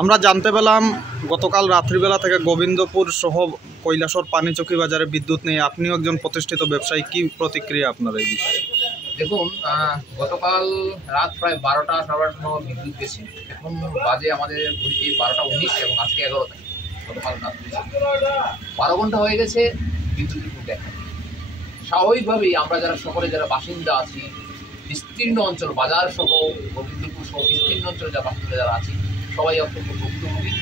আমরা জানতে পেলাম গতকাল রাত্রিবেলা থেকে গোবিন্দপুর সহ কৈলাসহর পানিচকি বাজারে বিদ্যুৎ নেই। আপনিও একজন প্রতিষ্ঠিত ব্যবসায়ী, কি প্রতিক্রিয়া আপনার এই বিষয়ে? দেখুন, গতকাল রাত প্রায় 12টা সাড়ে 12টার বিদ্যুৎ গেছে। এখন বাজে আমাদের ঘড়িতে 12টা 19 এবং আজকে 11 তারিখ। গতকাল রাত 12 ঘন্টা হয়ে গেছে, বিদ্যুৎ দেখা। স্বাভাবিকভাবেই আমরা যারা শহরে যারা বাসিন্দা আছি, বিস্তীর্ণ অঞ্চল বাজার সহ গোবিন্দপুর সহ বিস্তীর্ণ অঞ্চলে যারা বাসিন্দা যারা আছি, সবাই অত্যন্ত ভুক্তভোগী।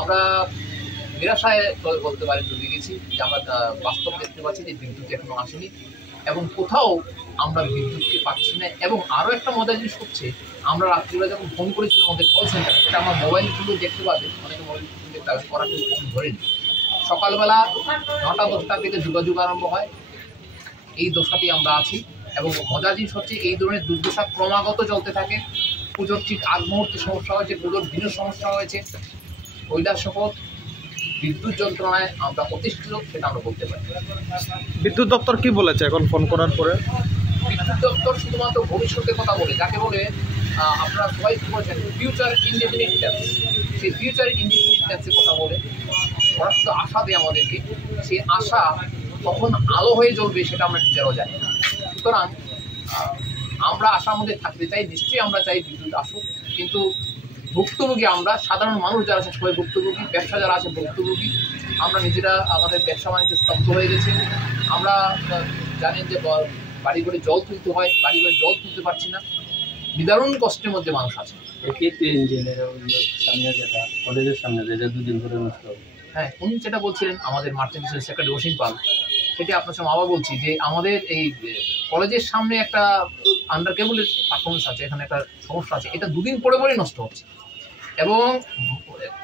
আমরা নিরাশায় বলতে পারি ডুবে গেছি যে আমরা বাস্তব দেখতে পাচ্ছি যে বিদ্যুৎ এখনো আসেনি এবং কোথাও আমরা বিদ্যুৎকে পাচ্ছি না। এবং আরও একটা মজার জিনিস হচ্ছে, আমরা রাত্রিবেলা যখন ফোন করেছিলাম আমাদের কল সেন্টারে, সেটা আমার মোবাইল ফোনে দেখতে পাবেন, অনেকে মোবাইল ফোন দেখতে পাবেন, করা কিন্তু ফোন ধরেনি। সকালবেলা 9টা-10টা থেকে যোগাযোগ আরম্ভ হয়। এই দশাটি আমরা আছি এবং মজার জিনিস হচ্ছে এই ধরনের দুর্দশা ক্রমাগত চলতে থাকে। পুজোর ঠিক আগ মুহূর্তে সমস্যা হয়েছে, পুজোর দিনের সমস্যা হয়েছে। কৈলাসহর বিদ্যুৎ যন্ত্রণায় আমরা প্রতিষ্ঠিত, সেটা আমরা বলতে পারি। বিদ্যুৎ দপ্তর কি বলেছে এখন ফোন করার পরে? বিদ্যুৎ দপ্তর শুধুমাত্র ভবিষ্যতের কথা বলে, যাকে বলে আপনারা সবাই বলেছেন ফিউচার ইন্ডিপেন্ডেন্ট ট্যাক্স, সেই ফিউচার ইন্ডিপেন্ডেন্ট ট্যাক্সের কথা বলে ওরা শুধু আশা দেয় আমাদেরকে। সেই আশা কখন আলো হয়ে জ্বলবে সেটা আমরা নিজেরাও জানি না। সুতরাং আমরা আশার মধ্যে থাকতে চাই, নিশ্চয়ই আমরা চাই বিদ্যুৎ আসুক, কিন্তু ভুক্তভোগী আমরা সাধারণ মানুষ যারা আছে সবাই ভুক্তভোগী, ব্যবসা যারা আছে ভুক্তভোগী। আমরা নিজেরা আমাদের ব্যবসা বাণিজ্য স্তব্ধ হয়ে গেছে। আমরা জানেন যে বাড়ি করে জল তুলতে হয়, বাড়ি করে জল তুলতে পারছি না, নিদারুণ কষ্টের মধ্যে মানুষ আছে। হ্যাঁ, উনি যেটা বলছিলেন আমাদের মার্চেন্ট সেক্রেটারি অসীম পাল, সেটি আপনার সঙ্গে আবার বলছি যে আমাদের এই কলেজের সামনে একটা আন্ডার কেবলের পারফরমেন্স আছে, এখানে একটা সমস্যা আছে, এটা দুদিন পরে পরেই নষ্ট হচ্ছে। এবং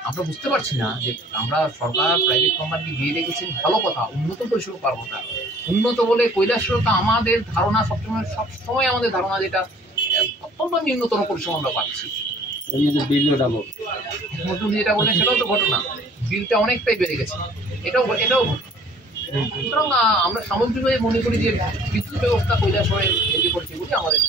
আমরা বুঝতে পারছি না যে আমরা সরকার প্রাইভেট কোম্পানিকে দিয়ে রেখেছেন, ভালো কথা, উন্নত পরিষেবা পারবো না। উন্নত বলে কৈলাসহরটা আমাদের ধারণা সবসময় আমাদের ধারণা যেটা অত্যন্ত নিম্নতর পরিষেবা আমরা পাচ্ছি। নতুন যেটা বললেন সেটাও তো ঘটনা, বিলটা অনেকটাই বেড়ে গেছে, এটাও সুতরাং আমরা সামগ্রিকভাবে মনে করি যে বিদ্যুৎ ব্যবস্থা কৈলাসহরে ভেঙে পড়ছে বলে আমাদের